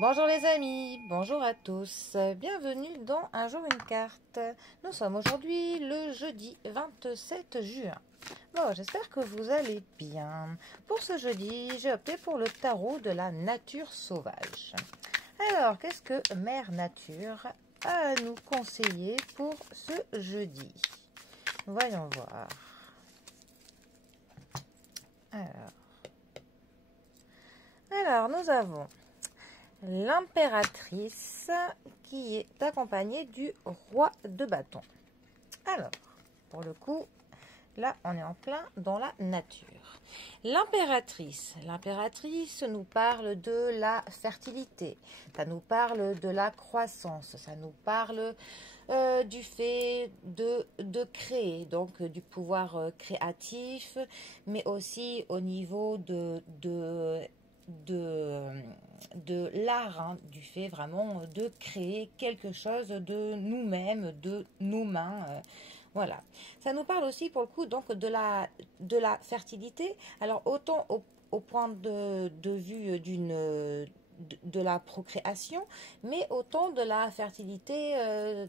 Bonjour les amis, bonjour à tous, bienvenue dans Un jour une carte. Nous sommes aujourd'hui le jeudi 27 juin. Bon, j'espère que vous allez bien. Pour ce jeudi, j'ai opté pour le tarot de la nature sauvage. Alors, qu'est-ce que Mère Nature a à nous conseiller pour ce jeudi? Voyons voir. Alors nous avons l'impératrice qui est accompagnée du roi de bâton. Alors, pour le coup, là, on est en plein dans la nature. L'impératrice nous parle de la fertilité, ça nous parle de la croissance, ça nous parle du fait de créer, donc du pouvoir créatif, mais aussi au niveau de l'art, hein, du fait vraiment de créer quelque chose de nous-mêmes, de nos mains. Voilà. Ça nous parle aussi pour le coup donc de la fertilité. Alors autant au point de vue de la procréation, mais autant de la fertilité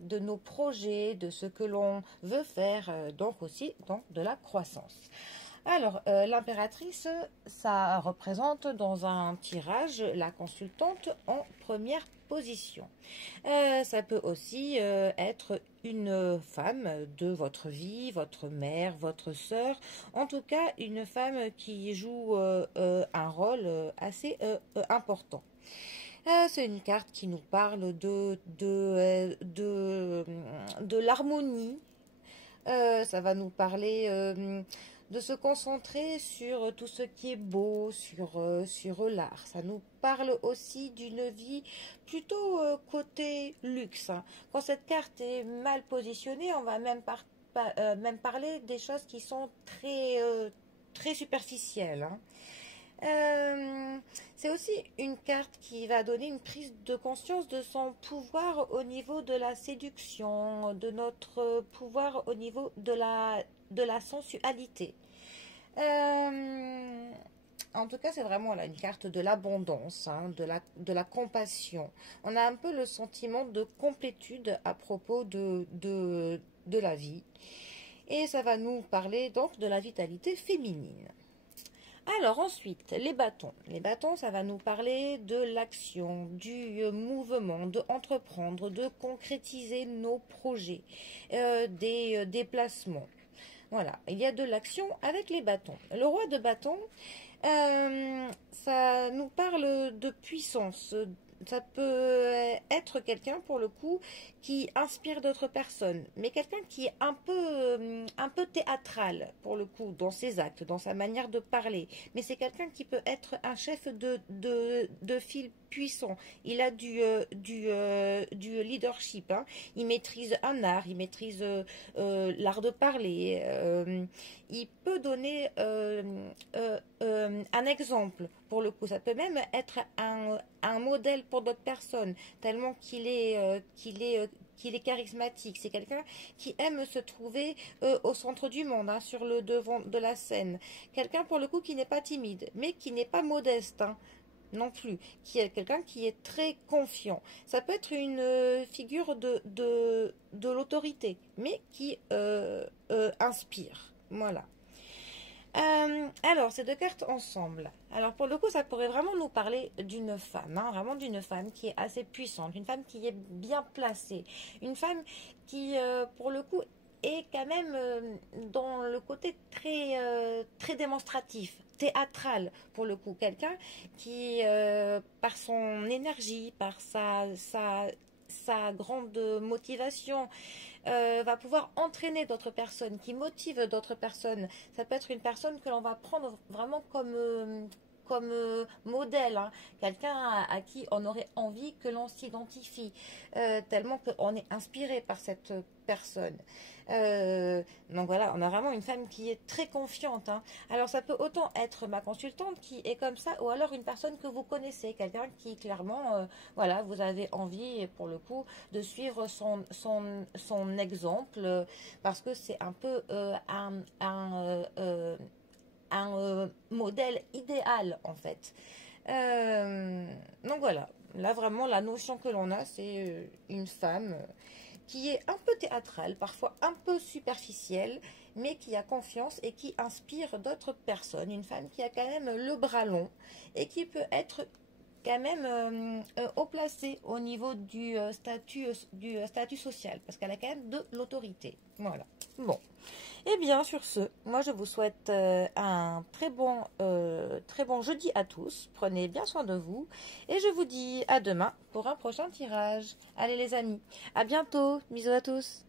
de nos projets, de ce que l'on veut faire, donc aussi donc de la croissance. Alors, l'impératrice, ça représente dans un tirage la consultante en première position. Ça peut aussi être une femme de votre vie, votre mère, votre sœur, en tout cas une femme qui joue un rôle assez important. C'est une carte qui nous parle de l'harmonie. Ça va nous parler de se concentrer sur tout ce qui est beau, sur l'art. Ça nous parle aussi d'une vie plutôt côté luxe, hein. Quand cette carte est mal positionnée, on va même parler des choses qui sont très superficielles, hein. C'est aussi une carte qui va donner une prise de conscience de son pouvoir au niveau de la séduction, de notre pouvoir au niveau de la sensualité. En tout cas, c'est vraiment là une carte de l'abondance, hein, de la compassion. On a un peu le sentiment de complétude à propos de la vie. Et ça va nous parler donc de la vitalité féminine. Alors ensuite, les bâtons. Les bâtons, ça va nous parler de l'action, du mouvement, de entreprendre, de concrétiser nos projets, des déplacements. Voilà, il y a de l'action avec les bâtons. Le roi de bâton, ça nous parle de puissance. Ça peut être quelqu'un, pour le coup, qui inspire d'autres personnes, mais quelqu'un qui est un peu théâtral, pour le coup, dans ses actes, dans sa manière de parler. Mais c'est quelqu'un qui peut être un chef de file puissant. Il a du leadership, hein. Il maîtrise un art, il maîtrise l'art de parler. Il peut donner un exemple, pour le coup. Ça peut même être un modèle pour d'autres personnes, tellement qu'il est charismatique. C'est quelqu'un qui aime se trouver au centre du monde, hein, sur le devant de la scène. Quelqu'un, pour le coup, qui n'est pas timide, mais qui n'est pas modeste, hein, non plus. Qui est quelqu'un qui est très confiant. Ça peut être une figure de l'autorité, mais qui inspire. Voilà. Alors, ces deux cartes ensemble. Alors, pour le coup, ça pourrait vraiment nous parler d'une femme, hein, vraiment d'une femme qui est assez puissante, une femme qui est bien placée, une femme qui, pour le coup, est quand même dans le côté très démonstratif, théâtral, pour le coup. Quelqu'un qui, par son énergie, par sa grande motivation, va pouvoir entraîner d'autres personnes, qui motive d'autres personnes. Ça peut être une personne que l'on va prendre vraiment comme modèle, hein. Quelqu'un à qui on aurait envie que l'on s'identifie, tellement qu'on est inspiré par cette personne. Donc voilà, on a vraiment une femme qui est très confiante, hein. Alors ça peut autant être ma consultante qui est comme ça, ou alors une personne que vous connaissez, quelqu'un qui clairement, voilà, vous avez envie, pour le coup, de suivre son exemple, parce que c'est un peu un modèle idéal, en fait. Donc voilà, Là, vraiment, la notion que l'on a, c'est une femme qui est un peu théâtrale, parfois un peu superficielle, mais qui a confiance et qui inspire d'autres personnes. Une femme qui a quand même le bras long et qui peut être quand même haut placée au niveau du statut social, parce qu'elle a quand même de l'autorité. Voilà. Bon. Et bien, sur ce, moi je vous souhaite un très bon jeudi à tous. Prenez bien soin de vous. Et je vous dis à demain pour un prochain tirage. Allez les amis, à bientôt. Bisous à tous.